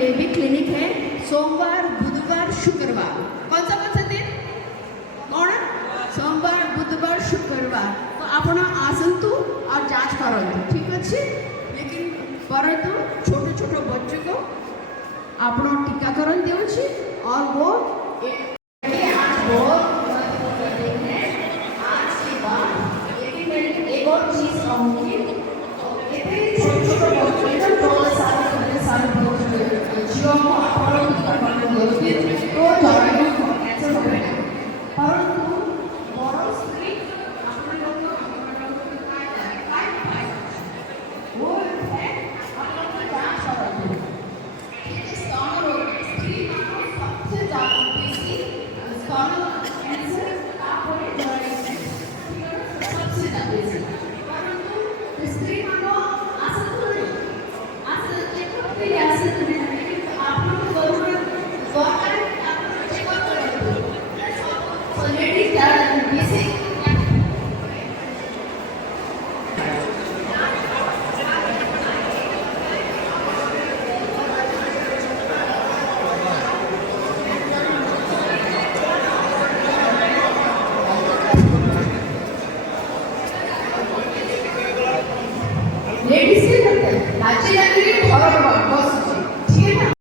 ये भी क्लिनिक है सोमवार बुधवार शुक्रवार। कौन सा दिन कौन सोमवार बुधवार शुक्रवार। तो आप आसतु और जांच करूँ ठीक अच्छे। लेकिन परंतु छोटे छोटे बच्चों को आप टीकाकरण देउछि और वो एक और चीज कहूँगी लेडीज के करते हैं नाचे जाते